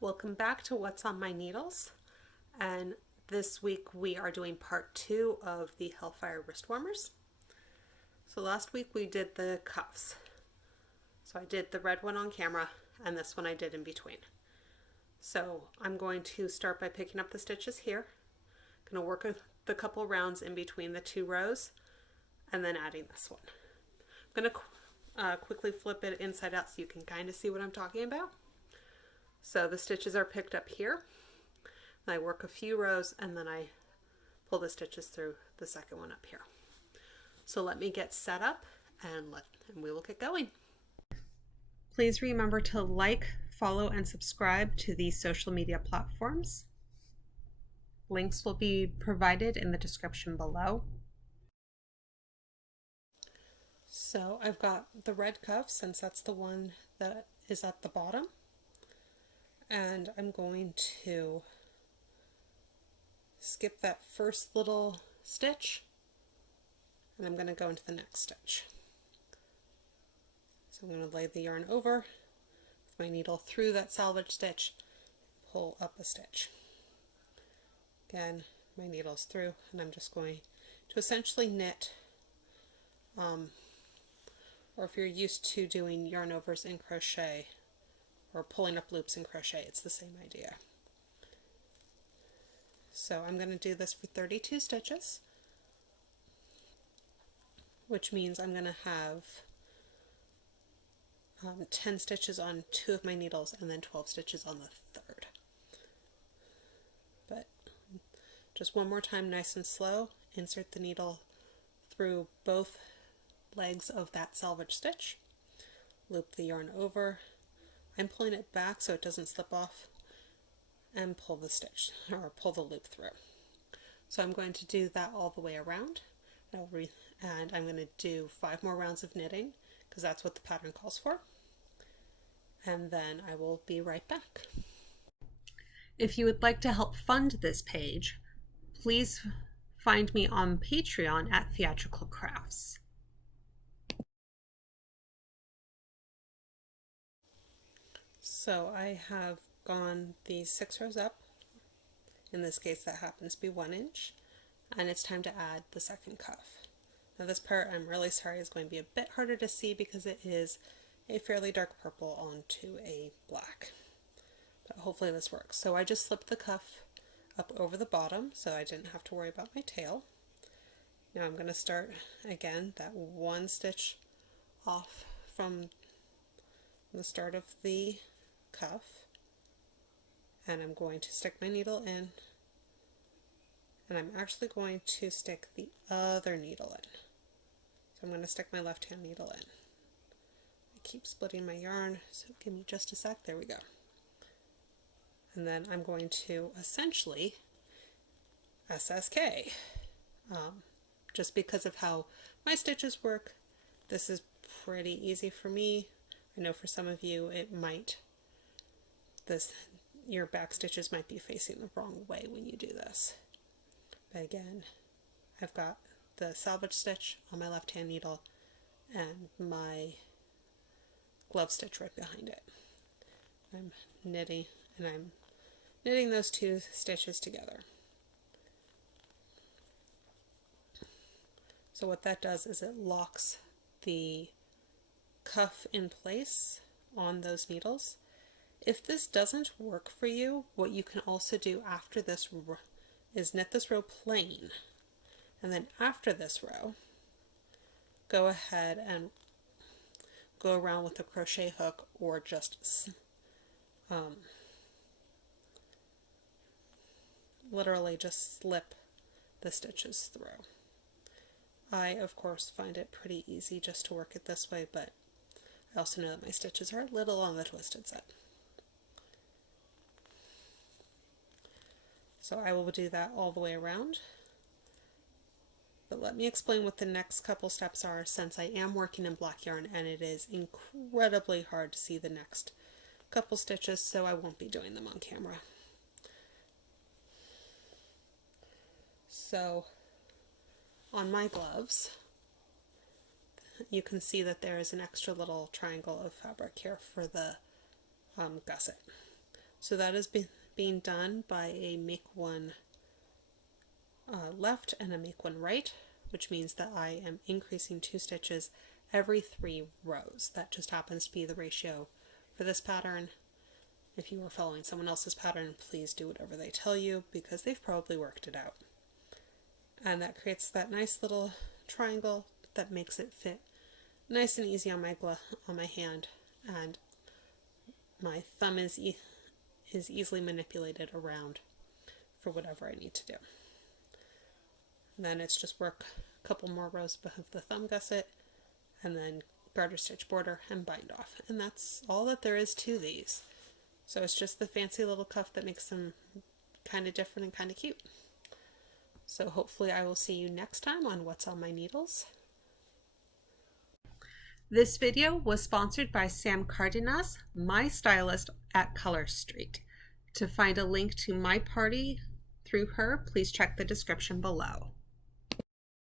Welcome back to What's on My Needles, and this week we are doing part 2 of the Hellfire Wristwarmers. So last week we did the cuffs. So I did the red one on camera and this one I did in between. So I'm going to start by picking up the stitches here. I'm going to work the couple rounds in between the two rows and then adding this one. I'm going to quickly flip it inside out so you can kind of see what I'm talking about. So the stitches are picked up here. And I work a few rows and then I pull the stitches through the second one up here. So let me get set up and we will get going. Please remember to like, follow, and subscribe to these social media platforms. Links will be provided in the description below. So I've got the red cuff, since that's the one that is at the bottom. And I'm going to skip that first little stitch and I'm going to go into the next stitch. So I'm going to lay the yarn over with my needle through that selvage stitch, pull up a stitch. Again, my needle's through and I'm just going to essentially knit, or if you're used to doing yarn overs in crochet or pulling up loops in crochet, it's the same idea. So I'm going to do this for 32 stitches, which means I'm going to have 10 stitches on 2 of my needles and then 12 stitches on the third. But just one more time, nice and slow, insert the needle through both legs of that selvage stitch, loop the yarn over. I'm pulling it back so it doesn't slip off, and pull the stitch or pull the loop through. So I'm going to do that all the way around, and I'm going to do 5 more rounds of knitting because that's what the pattern calls for, and then I will be right back. If you would like to help fund this page, please find me on Patreon at Theatrical Crafts. So I have gone these 6 rows up. In this case that happens to be 1 inch, and it's time to add the second cuff. Now this part, I'm really sorry, is going to be a bit harder to see because it is a fairly dark purple onto a black, but hopefully this works. So I just slipped the cuff up over the bottom so I didn't have to worry about my tail. Now I'm going to start again that 1 stitch off from the start of the cuff, and I'm going to stick my needle in, and I'm actually going to stick the other needle in. So I'm going to stick my left hand needle in. I keep splitting my yarn, so give me just a sec. There we go. And then I'm going to essentially SSK. Just because of how my stitches work, this is pretty easy for me. I know for some of you your back stitches might be facing the wrong way when you do this. But again, I've got the selvage stitch on my left hand needle and my glove stitch right behind it. I'm knitting those 2 stitches together. So what that does is it locks the cuff in place on those needles. If this doesn't work for you, what you can also do after this is knit this row plain, and then after this row go ahead and go around with a crochet hook or just literally just slip the stitches through. I of course find it pretty easy just to work it this way, but I also know that my stitches are a little on the twisted side. So I will do that all the way around. But let me explain what the next couple steps are, since I am working in black yarn and it is incredibly hard to see the next couple stitches, so I won't be doing them on camera. So on my gloves, you can see that there is an extra little triangle of fabric here for the gusset. So that is being done by a make one left and a make one right, which means that I am increasing 2 stitches every 3 rows. That just happens to be the ratio for this pattern. If you were following someone else's pattern, please do whatever they tell you because they've probably worked it out. And that creates that nice little triangle that makes it fit nice and easy on my hand, and my thumb is easily manipulated around for whatever I need to do. And then it's just work a couple more rows of the thumb gusset, and then garter stitch border and bind off. And that's all that there is to these. So it's just the fancy little cuff that makes them kind of different and kind of cute. So hopefully I will see you next time on What's on My Needles. This video was sponsored by Sam Cardenas, my stylist at Color Street. To find a link to my party through her, please check the description below.